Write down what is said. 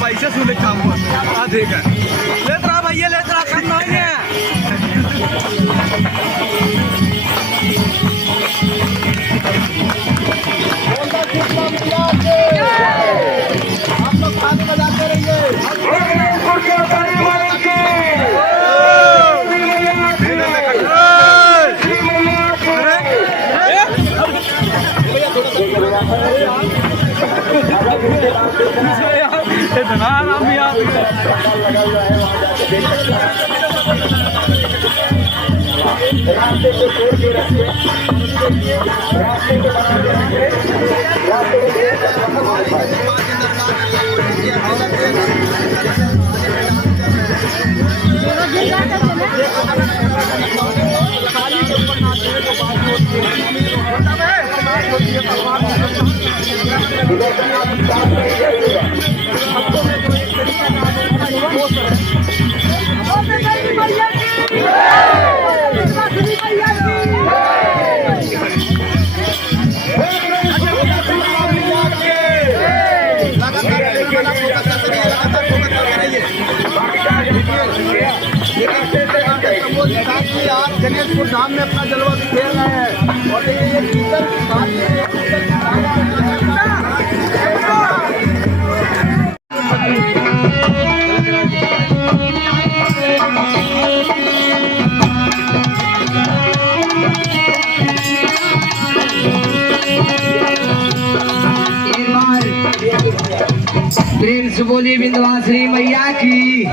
पैसे सुले काम देखा लेत रहा भैया लेत रहा कम नहीं है आप लोग खाने बजाते रहिए इतना आराम भी आप रास्ते को छोड़ के रखिए रास्ते को आज गणेशपुर धाम में अपना जलवा खेल रहे हैं और ये कीर्तन की बात प्रेम से बोलिए विंध्यवासिनी मैया की।